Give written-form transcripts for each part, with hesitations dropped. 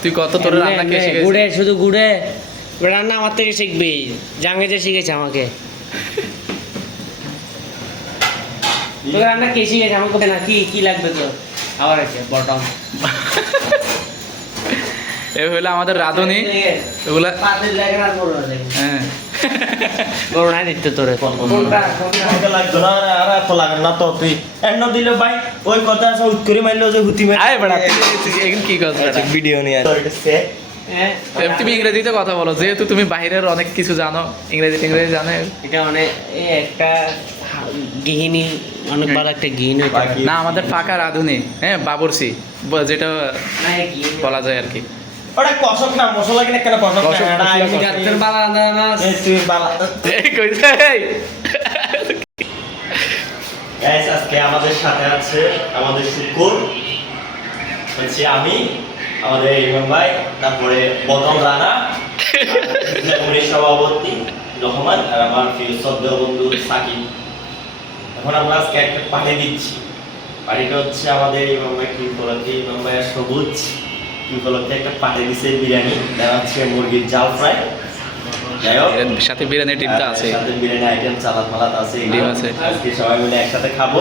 তুই কত তোর রান্না কে শিখেছিস? গুড়ে শুধু গুড়ে রান্না আমার থেকে শিখবি, জাঙ্গে যে শিখেছে আমাকে। তোকে রান্না কে শিখেছে আমাকে না? কি কি লাগবে তোর? আবার আছে বটম। এই হলো আমাদের রাঁধুনি এগুলা। পাতের লাগে না বড় লাগে। হ্যাঁ বড় না দিতে তোরে কোনটা আমাকে লাগতো না, আর এত লাগে না তো। তুই এন্ন দিলে ভাই ওই কথা আছে উৎকরি মারলো যে হুতি মার। আয় বড়া এখন কি কথা আচ্ছা ভিডিও নিয়ে তো এটা সে হ্যাঁ তুমি ইংরেজিতে কথা বলো, যেহেতু তুমি বাইরের অনেক কিছু জানো, ইংরেজি জানো। এটা মানে একটা গৃহিণী, অনেক ভালো একটা গৃহিণী। না আমাদের ফাঁকা রাঁধুনি, হ্যাঁ বাবরসি যেটা না গৃহিণী বলা যায় আর কি। ওটা কষক না, মশলা কিনে কেন কষক কষক, না? মশলা কষক। গাছের বালা না এই তুই বালা। এই কইছে এই গাইস আজকে আমাদের সাথে আছে আমাদের শুকুর, হচ্ছে আমি, আমাদের ইমাম ভাই, তারপরে বদন রানা, উনি সভাপতি রহমান, আর আমার প্রিয় শ্রদ্ধেয় বন্ধু সাকিব। এখন আমরা আজকে একটা পার্টি দিচ্ছি। পার্টিটা হচ্ছে আমাদের ইমাম ভাই কি উপলক্ষে, ইমাম ভাইয়ের সবুজ কি উপলক্ষে একটা পার্টি দিচ্ছে, বিরিয়ানি দেওয়া হচ্ছে, মুরগির জাল ফ্রাই, যাই হোক এর সাথে বিরিয়ানি টিমটা আছে, সাথে বিরিয়ানি আইটেম, সালাদ মালাদ আছে, ডিম আছে। আজকে সবাই মিলে একসাথে খাবো।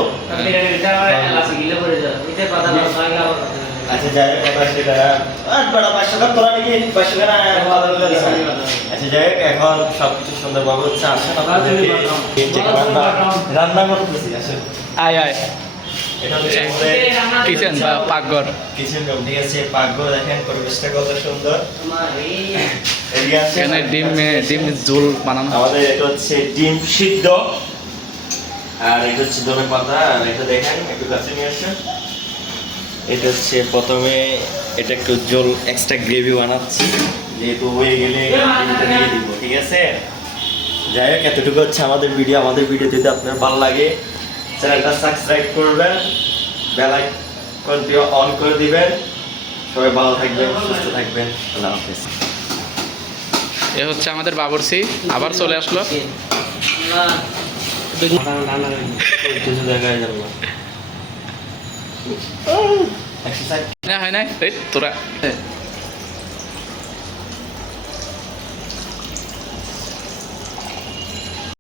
আচ্ছা যাই হোক, কথা সেটা বড় 500 টাকা তোরা নাকি 500 টাকা আচ্ছা যাই হোক, এখন সবকিছু সুন্দরভাবে হচ্ছে। আসেন আপনাদেরকে রান্না করতেছি। আসেন আয় আয় এটা হচ্ছে আমাদের কিচেন বা পাকঘর। কিচেন রুম, ঠিক আছে? পাকঘর দেখেন, পরিবেশটা কত সুন্দর। এদিকে আছে এখানে ডিম ঝোল বানানো। আমাদের এটা হচ্ছে ডিম সিদ্ধ, আর এটা হচ্ছে ধনে পাতা, আর এটা দেখেন একটু কাছে নিয়ে আসেন। এটা হচ্ছে প্রথমে এটা একটু জল এক্সট্রা গ্রেভি বানাচ্ছি, যেহেতু হয়ে গেলে ডিমটা দিয়ে দিব, ঠিক আছে? যাই হোক, এতটুকু হচ্ছে আমাদের ভিডিও। আমাদের ভিডিও যদি আপনার ভালো লাগে চ্যানেলটা সাবস্ক্রাইব করবেন, বেল আইকনটি অন করে দিবেন। সবাই ভালো থাকবেন, সুস্থ থাকবেন, আল্লাহ হাফেজ। এ হচ্ছে আমাদের বাবরসি, আবার চলে আসলো। কিছু দেখা যায় না। এক্সারসাইজ না হয় নাই এই তোরা